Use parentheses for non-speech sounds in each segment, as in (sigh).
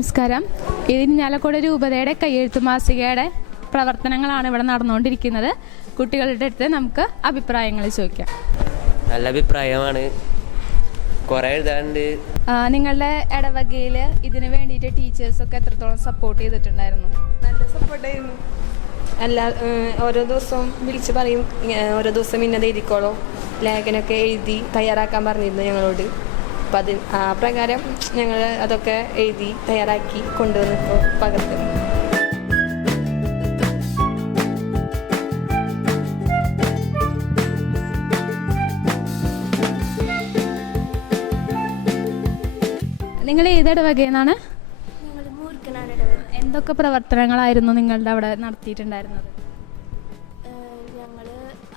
നമസ്കാരം. ഇരിഞ്ഞാലക്കുട രൂപതയുടെ കയ്യെഴുത്ത് മാസികയുടെ പ്രവർത്തനങ്ങളാണ് ഇവിടെ നടന്നുകൊണ്ടിരിക്കുന്നത്. കുട്ടികളുടെ അടുത്ത് നമുക്ക് അഭിപ്രായങ്ങൾ ചോദിക്കാം. നല്ല അഭിപ്രായമാണ്. കുറേ എഴുതാണ്ട് നിങ്ങളുടെ ഇടവകയിൽ ഇതിനു വേണ്ടിയിട്ട് ടീച്ചേഴ്സൊക്കെ എത്രത്തോളം സപ്പോർട്ട് ചെയ്തിട്ടുണ്ടായിരുന്നു? നല്ല സപ്പോർട്ടായിരുന്നു എല്ലാ ഓരോ ദിവസവും വിളിച്ച് പറയും ഓരോ ദിവസം ഇന്നത് എഴുതിക്കോളോ ലേഖനമൊക്കെ എഴുതി തയ്യാറാക്കാൻ പറഞ്ഞിരുന്നു ഞങ്ങളോട്. അപ്പം അതിന് ആ പ്രകാരം ഞങ്ങൾ അതൊക്കെ എഴുതി തയ്യാറാക്കി കൊണ്ടുവന്നിപ്പോൾ പകർത്തുന്നു നിങ്ങൾ ഏത് ഇടവകയിൽ നിന്നാണ് ഞങ്ങൾ എന്തൊക്കെ പ്രവർത്തനങ്ങളായിരുന്നു നിങ്ങളുടെ അവിടെ നടത്തിയിട്ടുണ്ടായിരുന്നത്? ഞങ്ങൾ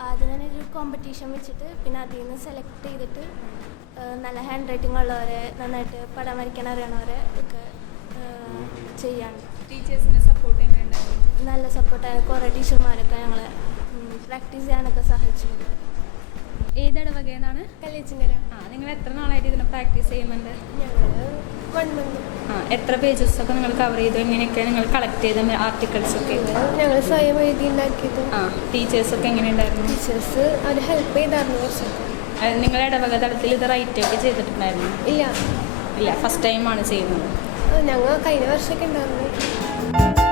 ആദ്യം തന്നെ ഒരു കോമ്പറ്റീഷൻ വെച്ചിട്ട് പിന്നെ അതിൽ നിന്ന് സെലക്ട് ചെയ്തിട്ട് നല്ല ഹാൻഡ് റൈറ്റിംഗ് ഉള്ളവരെ നന്നായിട്ട് പടം വരയ്ക്കാൻ അറിയണവരെ ഒക്കെ ചെയ്യാൻ. ടീച്ചേഴ്സിനെ സപ്പോർട്ട് നല്ല സപ്പോർട്ടായ കുറേ ടീച്ചർമാരൊക്കെ ഞങ്ങളെ പ്രാക്ടീസ് ചെയ്യാനൊക്കെ സഹായിച്ചു ഏതാണ് വകയെന്നാണ് നിന്നാണ് ആ നിങ്ങൾ എത്ര നാളായിട്ട് ഇതിനെ പ്രാക്ടീസ് ചെയ്യുന്നുണ്ട്? ആ എത്ര പേജസ് ഒക്കെ നിങ്ങൾ കവർ ചെയ്തു? എങ്ങനെയൊക്കെ നിങ്ങൾ കളക്ട് ചെയ്ത ആർട്ടിക്കിൾസ് ഒക്കെ? ഞങ്ങൾ സ്വയം എഴുതി ഉണ്ടാക്കിയത് ആ ടീച്ചേഴ്സ് ഒക്കെ എങ്ങനെയുണ്ടായിരുന്നു ടീച്ചേഴ്സ് അവർ ഹെൽപ്പ് ചെയ്തായിരുന്നു കുറച്ചൊക്കെ. നിങ്ങളുടെ ഇടവക തലത്തിൽ ഇത് റൈറ്റ് ഒക്കെ ചെയ്തിട്ടുണ്ടായിരുന്നു? ഇല്ല. ഇല്ല ഫസ്റ്റ് ടൈമാണ് ചെയ്യുന്നത്. ഞങ്ങൾ കഴിഞ്ഞ വർഷമൊക്കെ ഉണ്ടായിരുന്നു.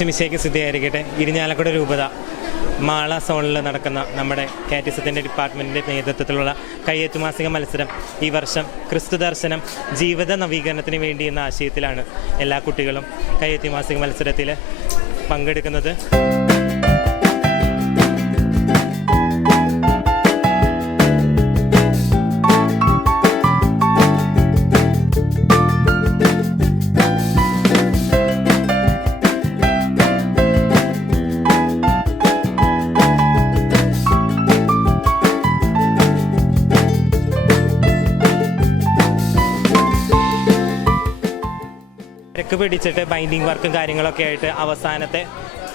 ഈശുമിശയ്ക്ക് സ്ഥിതിയായിരിക്കട്ടെ ഇരിഞ്ഞാലക്കുട രൂപത. മാള സോണിൽ നടക്കുന്ന നമ്മുടെ കാറ്റിസത്തിന്റെ ഡിപ്പാർട്ട്മെന്റിന്റെ നേതൃത്വത്തിലുള്ള കയ്യേറ്റുമാസിക മാസിക മത്സരം ഈ വർഷം ക്രിസ്തു ദർശനം ജീവിത നവീകരണത്തിന് വേണ്ടി എന്ന ആശയത്തിലാണ് എല്ലാ കുട്ടികളും കയ്യേറ്റുമാസിക മാസിക മത്സരത്തിൽ പങ്കെടുക്കുന്നത്. തിരക്ക് പിടിച്ചിട്ട് ബൈൻഡിങ് വർക്കും കാര്യങ്ങളൊക്കെ ആയിട്ട് അവസാനത്തെ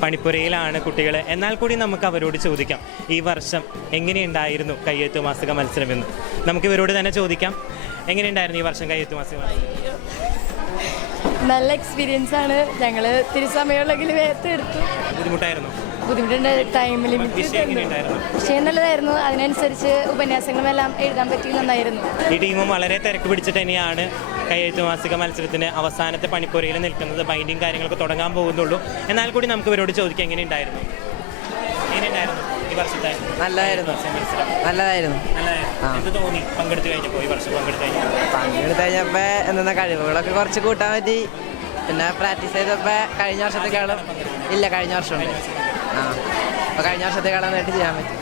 പണിപ്പുരയിലാണ് കുട്ടികൾ എന്നാൽ കൂടി നമുക്ക് അവരോട് ചോദിക്കാം ഈ വർഷം എങ്ങനെയുണ്ടായിരുന്നു കയ്യെത്തു മാസിക മത്സരമെന്ന് നമുക്ക് ഇവരോട് തന്നെ ചോദിക്കാം എങ്ങനെയുണ്ടായിരുന്നു ഈ വർഷം കയ്യെത്തു മാസിക (laughs) നല്ല എക്സ്പീരിയൻസ് ആണ്. ഞങ്ങൾ തിരി സമയമുള്ളെങ്കിൽ ബുദ്ധിമുട്ടായിരുന്നു? ബുദ്ധിമുട്ടുണ്ട്. ടൈം ലിമിറ്റ് വിഷയം നല്ലതായിരുന്നു. അതിനനുസരിച്ച് ഉപന്യാസങ്ങളും എല്ലാം എഴുതാൻ പറ്റി നന്നായിരുന്നു. ഈ ടീമും വളരെ തിരക്ക് പിടിച്ചിട്ട് തന്നെയാണ് കയ്യെഴുത്ത് മാസിക മത്സരത്തിന് അവസാനത്തെ പണിപ്പുരയിൽ നിൽക്കുന്നത് ബൈൻഡിങ് കാര്യങ്ങളൊക്കെ തുടങ്ങാൻ പോകുന്നുള്ളൂ. എന്നാൽ കൂടി നമുക്ക് ഇവരോട് ചോദിക്കാം എങ്ങനെ ഉണ്ടായിരുന്നു ഈ വർഷത്തെ നല്ലതായിരുന്നു മത്സരം? നല്ലതായിരുന്നു. എന്ത് തോന്നി? പങ്കെടുത്ത് കഴിഞ്ഞപ്പോൾ ഈ വർഷം പങ്കെടുത്ത് കഴിഞ്ഞപ്പോൾ പങ്കെടുത്ത് കഴിഞ്ഞപ്പോൾ എന്തെന്നാ കഴിവുകളൊക്കെ കുറച്ച് കൂട്ടാൻ പറ്റി. പിന്നെ പ്രാക്ടീസ് ചെയ്തപ്പോൾ കഴിഞ്ഞ വർഷത്തേക്കാളും ഇല്ല കഴിഞ്ഞ വർഷം ആ കഴിഞ്ഞ വർഷത്തെക്കാളും ചെയ്യാൻ പറ്റും.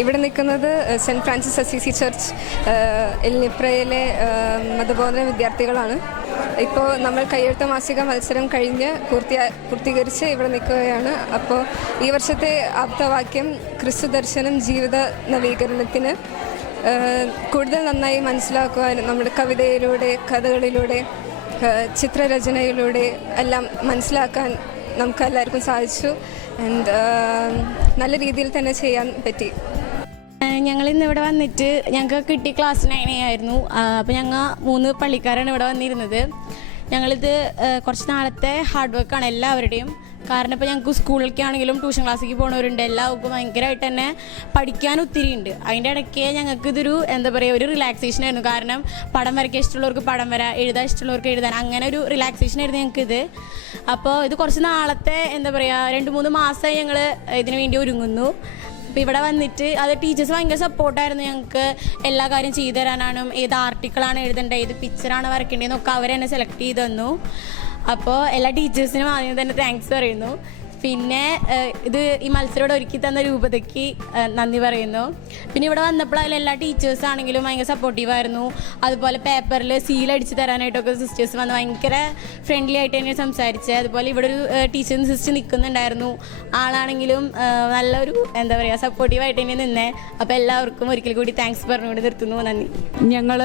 ഇവിടെ നിൽക്കുന്നത് സെന്റ് ഫ്രാൻസിസ് അസീസി ചർച്ച് എൽനിപ്രയിലെ മതബോധന വിദ്യാർത്ഥികളാണ്. ഇപ്പോൾ നമ്മൾ കയ്യെഴുത്ത മാസിക മത്സരം കഴിഞ്ഞ് പൂർത്തിയാ പൂർത്തീകരിച്ച് ഇവിടെ നിൽക്കുകയാണ്. അപ്പോൾ ഈ വർഷത്തെ ആപ്തവാക്യം ക്രിസ്തു ദർശനം ജീവിത നവീകരണത്തിന് കൂടുതൽ നന്നായി മനസ്സിലാക്കുവാനും നമ്മുടെ കവിതയിലൂടെ കഥകളിലൂടെ ചിത്രരചനയിലൂടെ എല്ലാം മനസ്സിലാക്കാൻ നമുക്ക് എല്ലാവർക്കും സാധിച്ചു ആൻഡ് നല്ല രീതിയിൽ തന്നെ ചെയ്യാൻ പറ്റി. ഞങ്ങൾ ഇന്ന് ഇവിടെ വന്നിട്ട് ഞങ്ങൾക്ക് കിട്ടിയ ക്ലാസ് നയൻ ആയിരുന്നു. അപ്പോൾ ഞങ്ങൾ മൂന്ന് പള്ളിക്കാരാണ് ഇവിടെ വന്നിരുന്നത്. ഞങ്ങളിത് കുറച്ച് നാളത്തെ ഹാർഡ് വർക്കാണ് എല്ലാവരുടെയും. കാരണം ഇപ്പോൾ ഞങ്ങൾക്ക് സ്കൂളിലേക്കാണെങ്കിലും ട്യൂഷൻ ക്ലാസ്സിലേക്ക് പോകുന്നവരുണ്ട് എല്ലാവർക്കും ഭയങ്കരമായിട്ട് തന്നെ പഠിക്കാൻ ഒത്തിരി ഉണ്ട് അതിന്റെ ഇടയ്ക്ക് ഞങ്ങൾക്ക് ഇതൊരു എന്താ പറയുക ഒരു റിലാക്സേഷൻ ആയിരുന്നു. കാരണം പടം വരയ്ക്കാൻ ഇഷ്ടമുള്ളവർക്ക് പടം വര എഴുതാൻ ഇഷ്ടമുള്ളവർക്ക് എഴുതാൻ അങ്ങനെ ഒരു റിലാക്സേഷൻ ആയിരുന്നു ഞങ്ങൾക്കിത് അപ്പോൾ ഇത് കുറച്ച് നാളത്തെ എന്താ പറയുക രണ്ട് മൂന്ന് മാസമായി ഞങ്ങൾ ഇതിനു വേണ്ടി ഒരുങ്ങുന്നു. അപ്പോൾ ഇവിടെ വന്നിട്ട് അത് ടീച്ചേഴ്സ് ഭയങ്കര സപ്പോർട്ടായിരുന്നു ഞങ്ങൾക്ക് എല്ലാ കാര്യം ചെയ്തു തരാനാണ്. ഏത് ആർട്ടിക്കിളാണ് എഴുതേണ്ടത് ഏത് പിക്ചറാണ് വരയ്ക്കേണ്ടതെന്നൊക്കെ അവർ എന്നെ സെലക്ട് ചെയ്തു തന്നു. അപ്പോൾ എല്ലാ ടീച്ചേഴ്സിനും ആദ്യം തന്നെ താങ്ക്സ് പറയുന്നു. പിന്നെ ഇത് ഈ മത്സരം ഒരുക്കി തന്ന രൂപതയ്ക്ക് നന്ദി പറയുന്നു. പിന്നെ ഇവിടെ വന്നപ്പോൾ അതിൽ എല്ലാ ടീച്ചേഴ്സ് ആണെങ്കിലും ഭയങ്കര സപ്പോർട്ടീവായിരുന്നു അതുപോലെ പേപ്പറിൽ സീൽ അടിച്ച് തരാനായിട്ടൊക്കെ സിസ്റ്റേഴ്സ് വന്ന് ഭയങ്കര ഫ്രണ്ട്ലി ആയിട്ട് തന്നെ സംസാരിച്ച് അതുപോലെ ഇവിടെ ഒരു ടീച്ചർ സിസ്റ്റർ നിൽക്കുന്നുണ്ടായിരുന്നു ആളാണെങ്കിലും നല്ലൊരു എന്താ പറയുക സപ്പോർട്ടീവായിട്ട് തന്നെ നിന്നെ. അപ്പോൾ എല്ലാവർക്കും ഒരിക്കൽ കൂടി താങ്ക്സ് പറഞ്ഞുകൊണ്ട് നിർത്തുന്നു. നന്ദി. ഞങ്ങൾ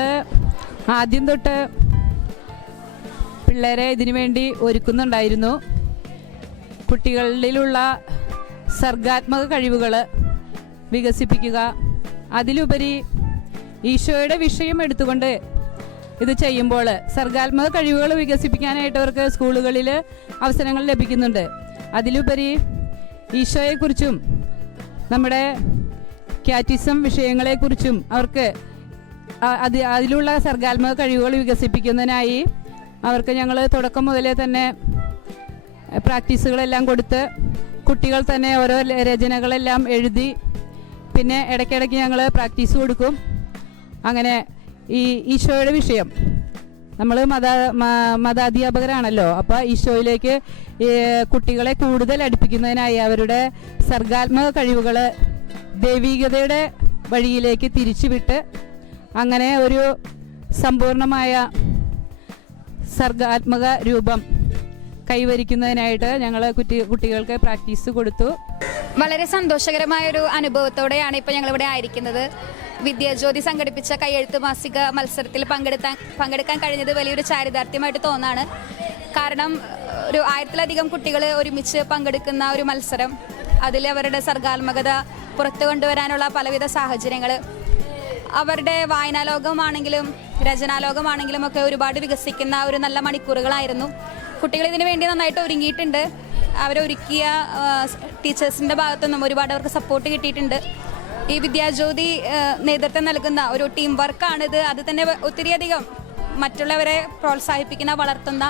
ആദ്യം തൊട്ട് പിള്ളേരെ ഇതിനു വേണ്ടി ഒരുക്കുന്നുണ്ടായിരുന്നു. കുട്ടികളിലുള്ള സർഗാത്മക കഴിവുകൾ വികസിപ്പിക്കുക. അതിലുപരി ഈശോയുടെ വിഷയം എടുത്തുകൊണ്ട് ഇത് ചെയ്യുമ്പോൾ സർഗാത്മക കഴിവുകൾ വികസിപ്പിക്കാനായിട്ട് അവർക്ക് സ്കൂളുകളിൽ അവസരങ്ങൾ ലഭിക്കുന്നുണ്ട്. അതിലുപരി ഈശോയെക്കുറിച്ചും നമ്മുടെ കാറ്റിസം വിഷയങ്ങളെക്കുറിച്ചും അവർക്ക് അത് അതിലുള്ള സർഗാത്മക കഴിവുകൾ വികസിപ്പിക്കുന്നതിനായി അവർക്ക് ഞങ്ങൾ തുടക്കം മുതലേ തന്നെ പ്രാക്ടീസുകളെല്ലാം കൊടുത്ത് കുട്ടികൾ തന്നെ ഓരോ രചനകളെല്ലാം എഴുതി പിന്നെ ഇടയ്ക്കിടയ്ക്ക് ഞങ്ങൾ പ്രാക്ടീസ് കൊടുക്കും. അങ്ങനെ ഈ ഈശോയുടെ വിഷയം. നമ്മൾ മത മതാധ്യാപകരാണല്ലോ. അപ്പോൾ ഈശോയിലേക്ക് കുട്ടികളെ കൂടുതൽ അടുപ്പിക്കുന്നതിനായി അവരുടെ സർഗാത്മക കഴിവുകൾ ദൈവികതയുടെ വഴിയിലേക്ക് തിരിച്ചുവിട്ട് അങ്ങനെ ഒരു സമ്പൂർണമായ സർഗാത്മക രൂപം കൈവരിക്കുന്നതിനായിട്ട് ഞങ്ങൾ കുട്ടി കുട്ടികൾക്ക് പ്രാക്ടീസ് കൊടുത്തു. വളരെ സന്തോഷകരമായ ഒരു അനുഭവത്തോടെയാണ് ഇപ്പോൾ ഞങ്ങളിവിടെ ആയിരിക്കുന്നത്. വിദ്യാജ്യോതി സംഘടിപ്പിച്ച കയ്യെഴുത്ത് മാസിക മത്സരത്തിൽ പങ്കെടുത്താൻ പങ്കെടുക്കാൻ കഴിഞ്ഞത് വലിയൊരു ചാരിതാർത്ഥ്യമായിട്ട് തോന്നാണ്. കാരണം ഒരു ആയിരത്തിലധികം കുട്ടികൾ ഒരുമിച്ച് പങ്കെടുക്കുന്ന ഒരു മത്സരം അതിൽ അവരുടെ സർഗാത്മകത പുറത്തു കൊണ്ടുവരാനുള്ള പലവിധ സാഹചര്യങ്ങൾ അവരുടെ വായനാലോകമാണെങ്കിലും രചനാലോകമാണെങ്കിലും ഒക്കെ ഒരുപാട് വികസിക്കുന്ന ഒരു നല്ല മണിക്കൂറുകളായിരുന്നു. കുട്ടികൾ ഇതിനു വേണ്ടി നന്നായിട്ട് ഒരുങ്ങിയിട്ടുണ്ട്. അവരൊരുക്കിയ ടീച്ചേഴ്സിന്റെ ഭാഗത്തുനിന്നും ഒരുപാട് അവർക്ക് സപ്പോർട്ട് കിട്ടിയിട്ടുണ്ട്. ഈ വിദ്യാജ്യോതി നേതൃത്വം നൽകുന്ന ഒരു ടീം വർക്കാണിത് അത് തന്നെ ഒത്തിരിയധികം മറ്റുള്ളവരെ പ്രോത്സാഹിപ്പിക്കുന്ന വളർത്തുന്ന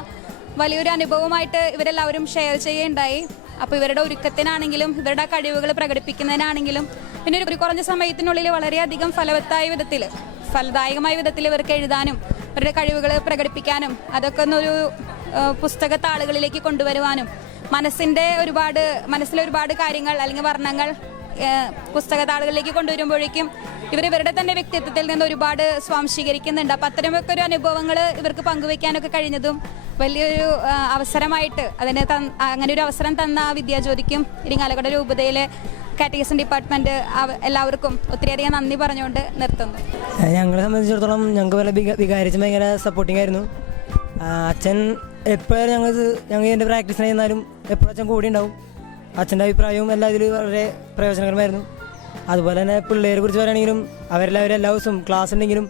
വലിയൊരു അനുഭവമായിട്ട് ഇവരെല്ലാവരും ഷെയർ ചെയ്യുകയുണ്ടായി. അപ്പോൾ ഇവരുടെ ഒരുക്കത്തിനാണെങ്കിലും ഇവരുടെ കഴിവുകൾ പ്രകടിപ്പിക്കുന്നതിനാണെങ്കിലും പിന്നെ ഒരു കുറഞ്ഞ സമയത്തിനുള്ളിൽ വളരെയധികം ഫലവത്തായ വിധത്തിൽ ഫലദായകമായ വിധത്തിൽ ഇവർക്ക് എഴുതാനും അവരുടെ കഴിവുകൾ പ്രകടിപ്പിക്കാനും അതൊക്കെ ഒന്നൊരു പുസ്തകത്താളുകളിലേക്ക് കൊണ്ടുവരുവാനും മനസ്സിന്റെ ഒരുപാട് മനസ്സിലെ ഒരുപാട് കാര്യങ്ങൾ അല്ലെങ്കിൽ വർണങ്ങൾ പുസ്തക പുസ്തകത്താളുകളിലേക്ക് കൊണ്ടുവരുമ്പോഴേക്കും ഇവർ ഇവരുടെ തന്നെ വ്യക്തിത്വത്തിൽ നിന്ന് ഒരുപാട് സ്വാംശീകരിക്കുന്നുണ്ട്. അപ്പം അത്തരമൊക്കെ ഒരു അനുഭവങ്ങൾ ഇവർക്ക് പങ്കുവെക്കാനൊക്കെ കഴിഞ്ഞതും വലിയൊരു അവസരമായിട്ട് അതിന് അങ്ങനെ ഒരു അവസരം തന്ന വിദ്യാജ്യോതിക്കും ഇരിങ്ങാലക്കുട രൂപതയിലെ കാറ്റഗറിസം ഡിപ്പാർട്ട്മെന്റ് എല്ലാവർക്കും ഒത്തിരിയധികം നന്ദി പറഞ്ഞുകൊണ്ട് നിർത്തുന്നു. ഞങ്ങളെ സംബന്ധിച്ചിടത്തോളം ഞങ്ങൾക്ക് വികാരിച്ച് ഭയങ്കര സപ്പോർട്ടിങ് ആയിരുന്നു. അച്ഛൻ എപ്പോഴും ഞങ്ങൾ ഞങ്ങൾ ഇതിന്റെ പ്രാക്ടീസ് ചെയ്യുന്നാലും എപ്പോഴും അച്ഛൻ കൂടി ഉണ്ടാവും. അച്ഛന്റെ അഭിപ്രായവും എല്ലാം ഇതിൽ വളരെ പ്രയോജനകരമായിരുന്നു. അതുപോലെ തന്നെ പിള്ളേരെ കുറിച്ച് പറയുകയാണെങ്കിലും അവരെല്ലാവരും എല്ലാ ദിവസവും ക്ലാസ് ഉണ്ടെങ്കിലും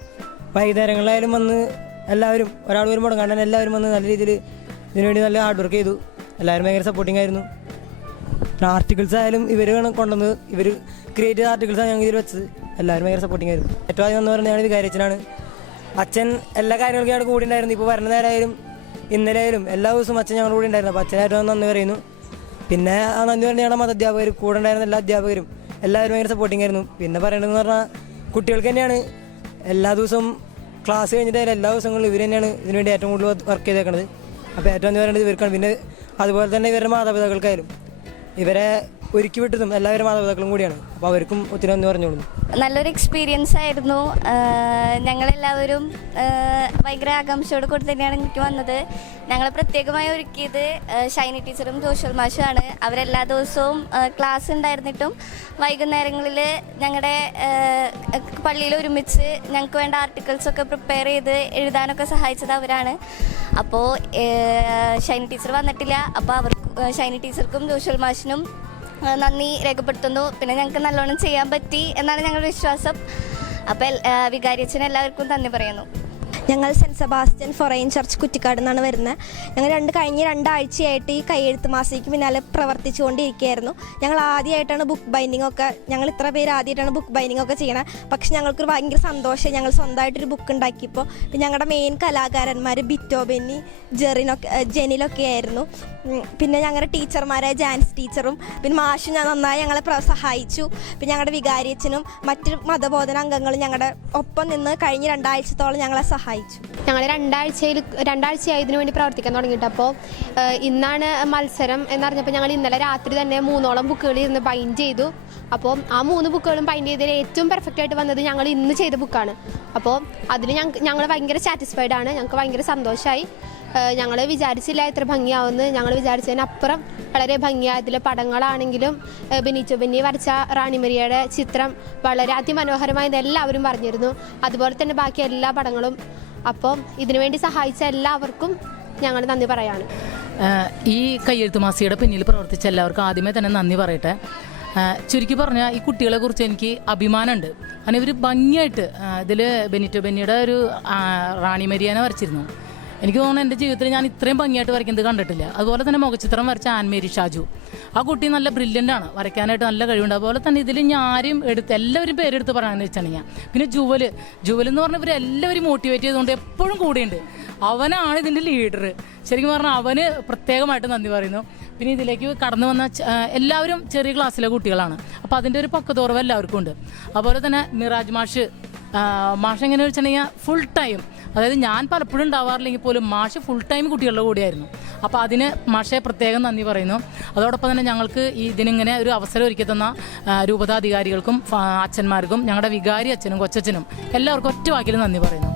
വൈകുന്നേരങ്ങളിലായാലും വന്ന് എല്ലാവരും ഒരാൾ വരുമ്പോൾ തന്നെ എല്ലാവരും വന്ന് നല്ല രീതിയിൽ ഇതിനുവേണ്ടി നല്ല ഹാർഡ് വർക്ക് ചെയ്തു. എല്ലാവരും ഭയങ്കര സപ്പോർട്ടിങ് ആയിരുന്നു. ആർട്ടിക്കിൾസ് ആയാലും ഇവർ കൊണ്ടുവന്ന് ഇവർ ക്രിയേറ്റ് ചെയ്ത ആർട്ടിക്കിൾസാണ് ഞങ്ങൾ ഇതിൽ വെച്ചത്. എല്ലാവരും ഭയങ്കര സപ്പോർട്ടിങ് ആയിരുന്നു. ഏറ്റവും ആദ്യം എന്ന് പറഞ്ഞാൽ ഞാനിത് കാര്യച്ചനാണ് അച്ഛൻ എല്ലാ കാര്യങ്ങൾക്കും കൂടി ഉണ്ടായിരുന്നു. ഇപ്പോൾ വരുന്ന നേരമായാലും ഇന്നലെ ആയാലും എല്ലാ ദിവസവും അച്ഛൻ ഞങ്ങളുടെ കൂടെ ഉണ്ടായിരുന്നു. അപ്പോൾ അച്ഛനായിട്ട് നന്ദി പറയുന്നു. പിന്നെ ആ നന്ദി പറഞ്ഞ ഞങ്ങളുടെ മത അധ്യാപകർ കൂടെ ഉണ്ടായിരുന്ന എല്ലാ അധ്യാപകരും എല്ലാവരും ഭയങ്കര സപ്പോർട്ടിങ് ആയിരുന്നു. പിന്നെ പറയേണ്ടതെന്ന് പറഞ്ഞാൽ കുട്ടികൾക്ക് തന്നെയാണ് എല്ലാ ദിവസവും ക്ലാസ് കഴിഞ്ഞിട്ട് എല്ലാ ദിവസങ്ങളിലും ഇവർ തന്നെയാണ് ഇതിനുവേണ്ടി ഏറ്റവും കൂടുതൽ വർക്ക് ചെയ്തേക്കുന്നത് അപ്പോൾ ഏറ്റവും നന്ദി പറയേണ്ടത് ഇവർക്കാണ്. പിന്നെ അതുപോലെ തന്നെ ഇവരുടെ മാതാപിതാക്കൾക്കായാലും ഇവരെ ഒരുക്കി വിട്ടതും എല്ലാവരും മാതാപിതാക്കളും കൂടിയാണ്. അപ്പോൾ അവർക്കും ഒത്തിരി നന്ദി പറഞ്ഞോളൂ നല്ലൊരു എക്സ്പീരിയൻസ് ആയിരുന്നു. ഞങ്ങളെല്ലാവരും ഭയങ്കര ആകാംക്ഷയോട് കൂടി തന്നെയാണ് എനിക്ക് വന്നത്. ഞങ്ങൾ പ്രത്യേകമായി ഒരുക്കിയത് ഷൈനി ടീച്ചറും ജോഷൽ മാഷുമാണ്. അവരെല്ലാ ദിവസവും ക്ലാസ് ഉണ്ടായിരുന്നിട്ടും വൈകുന്നേരങ്ങളിൽ ഞങ്ങളുടെ പള്ളിയിൽ ഒരുമിച്ച് ഞങ്ങൾക്ക് വേണ്ട ആർട്ടിക്കിൾസ് ഒക്കെ പ്രിപ്പയർ ചെയ്ത് എഴുതാനൊക്കെ സഹായിച്ചത് അവരാണ്. അപ്പോൾ ഷൈനി ടീച്ചർ വന്നിട്ടില്ല. അപ്പോൾ അവർക്ക് ഷൈനി ടീച്ചർക്കും ജോഷൽ മാഷിനും നന്ദി രേഖപ്പെടുത്തുന്നു. പിന്നെ ഞങ്ങൾക്ക് നല്ലോണം ചെയ്യാൻ പറ്റി എന്നാണ് ഞങ്ങളുടെ വിശ്വാസം. അപ്പോൾ വികാരിയച്ഛന് എല്ലാവർക്കും നന്ദി പറയുന്നു. ഞങ്ങൾ saint Sebastian forane church Kuttikkad നിന്നാണ് വരുന്നത്. ഞങ്ങൾ രണ്ട് കഴിഞ്ഞ രണ്ടാഴ്ചയായിട്ട് ഈ കൈയെഴുത്ത് മാസികയ്ക്ക് പിന്നാലെ പ്രവർത്തിച്ചുകൊണ്ടിരിക്കുകയായിരുന്നു. ഞങ്ങൾ ആദ്യമായിട്ടാണ് ബുക്ക് ബൈൻഡിംഗ് ഒക്കെ ഞങ്ങൾ ഇത്ര പേര് ആദ്യമായിട്ടാണ് ബുക്ക് ബൈൻഡിംഗ് ഒക്കെ ചെയ്യണത് പക്ഷെ ഞങ്ങൾക്കൊരു ഭയങ്കര സന്തോഷം ഞങ്ങൾ സ്വന്തമായിട്ടൊരു ബുക്ക് ഉണ്ടാക്കിയപ്പോൾ ഞങ്ങളുടെ മെയിൻ കലാകാരന്മാർ ബിറ്റോ ബെന്നി ജെറിനൊക്കെ ജെനിലൊക്കെ ആയിരുന്നു പിന്നെ ഞങ്ങളുടെ ടീച്ചർമാരായ ജാൻസ് ടീച്ചറും പിന്നെ മാഷും ഞാൻ നന്നായി ഞങ്ങളെ സഹായിച്ചു. പിന്നെ ഞങ്ങളുടെ വികാരിയച്ഛനും മറ്റു മതബോധന അംഗങ്ങളും ഞങ്ങളുടെ ഒപ്പം നിന്ന് കഴിഞ്ഞ രണ്ടാഴ്ചത്തോളം ഞങ്ങളെ സഹായിച്ചു സഹായിച്ചു. ഞങ്ങൾ രണ്ടാഴ്ചയിൽ രണ്ടാഴ്ചയായി ഇതിനു വേണ്ടി പ്രവർത്തിക്കാൻ തുടങ്ങിയിട്ട് അപ്പോൾ ഇന്നാണ് മത്സരം എന്നറിഞ്ഞപ്പോൾ ഞങ്ങൾ ഇന്നലെ രാത്രി തന്നെ മൂന്നോളം ബുക്കുകൾ ഇരുന്ന് ബൈൻഡ് ചെയ്തു. അപ്പോൾ ആ മൂന്ന് ബുക്കുകളും ബൈൻഡ് ചെയ്തതിൽ ഏറ്റവും പെർഫെക്റ്റ് ആയിട്ട് വന്നത് ഞങ്ങൾ ഇന്ന് ചെയ്ത ബുക്കാണ്. അപ്പോൾ അതിൽ ഞങ്ങൾ ഞങ്ങൾ ഭയങ്കര സാറ്റിസ്ഫൈഡ് ആണ്. ഞങ്ങൾക്ക് ഭയങ്കര സന്തോഷമായി ഞങ്ങൾ വിചാരിച്ചില്ല ഇത്ര ഭംഗിയാവുമെന്ന്. ഞങ്ങൾ വിചാരിച്ചതിനപ്പുറം വളരെ ഭംഗിയായതിലെ പടങ്ങളാണെങ്കിലും ബിനിച്ചു ബിന്നി വരച്ച റാണിമരിയയുടെ ചിത്രം വളരെ അതിമനോഹരമായെന്ന് എല്ലാവരും പറഞ്ഞിരുന്നു. അതുപോലെ തന്നെ ബാക്കി എല്ലാ പടങ്ങളും. അപ്പോൾ ഇതിനുവേണ്ടി സഹായിച്ച എല്ലാവർക്കും ഞങ്ങൾ നന്ദി പറയാണ്. ഈ കയ്യെഴുത്ത് മാസികയുടെ പിന്നിൽ പ്രവർത്തിച്ച എല്ലാവർക്കും ആദ്യമേ തന്നെ നന്ദി പറയട്ടെ. ചുരുക്കി പറഞ്ഞാൽ ഈ കുട്ടികളെ കുറിച്ച് എനിക്ക് അഭിമാനമുണ്ട്. കാരണം ഇവർ ഭംഗിയായിട്ട് ഇതിൽ ബെനിറ്റോ ബെന്നിയുടെ ഒരു റാണി മരിയാനെ വരച്ചിരുന്നു. എനിക്ക് തോന്നുന്നു എന്റെ ജീവിതത്തിൽ ഞാൻ ഇത്രയും ഭംഗിയായിട്ട് വരയ്ക്കുന്നത് കണ്ടിട്ടില്ല. അതുപോലെ തന്നെ മുഖചിത്രം വരച്ച ആൻമേരി ഷാജു. ആ കുട്ടി നല്ല ബ്രില്യന്റ് ആണ്. വരയ്ക്കാനായിട്ട് നല്ല കഴിവുണ്ട്. അതുപോലെ തന്നെ ഇതിൽ ഞാനും എടുത്ത് എല്ലാവരും പേരെടുത്ത് പറയാമെന്ന് വെച്ചിട്ടുണ്ടെങ്കിൽ പിന്നെ ജുവൽ ജുവൽ എന്ന് പറഞ്ഞാൽ ഇവർ എല്ലാവരും മോട്ടിവേറ്റ് ചെയ്തുകൊണ്ട് എപ്പോഴും കൂടെയുണ്ട്. അവനാണ് ഇതിന്റെ ലീഡർ ശരിക്കും പറഞ്ഞാൽ അവന് പ്രത്യേകമായിട്ട് നന്ദി പറയുന്നു. പിന്നെ ഇതിലേക്ക് കടന്നു വന്ന എല്ലാവരും ചെറിയ ക്ലാസ്സിലെ കുട്ടികളാണ്. അപ്പോൾ അതിന്റെ ഒരു പക്കത്തോറവ് എല്ലാവർക്കും ഉണ്ട്. അതുപോലെ തന്നെ മിറാജ് മാഷ് മാഷ് എങ്ങനെ വെച്ചിട്ടുണ്ടെങ്കിൽ ഫുൾ ടൈം അതായത് ഞാൻ പലപ്പോഴും ഉണ്ടാവാറില്ലെങ്കിൽ പോലും മാഷ് ഫുൾ ടൈം കുട്ടികളുടെ കൂടെയായിരുന്നു. അപ്പോൾ അതിന് മാഷെ പ്രത്യേകം നന്ദി പറയുന്നു. അതോടൊപ്പം തന്നെ ഞങ്ങൾക്ക് ഇതിനിങ്ങനെ ഒരു അവസരം ഒരുക്കി തന്ന രൂപതാധികാരികൾക്കും അച്ഛന്മാർക്കും ഞങ്ങളുടെ വികാരി അച്ഛനും കൊച്ചച്ഛനും എല്ലാവർക്കും ഒറ്റ വാക്കിൽ നന്ദി പറയുന്നു.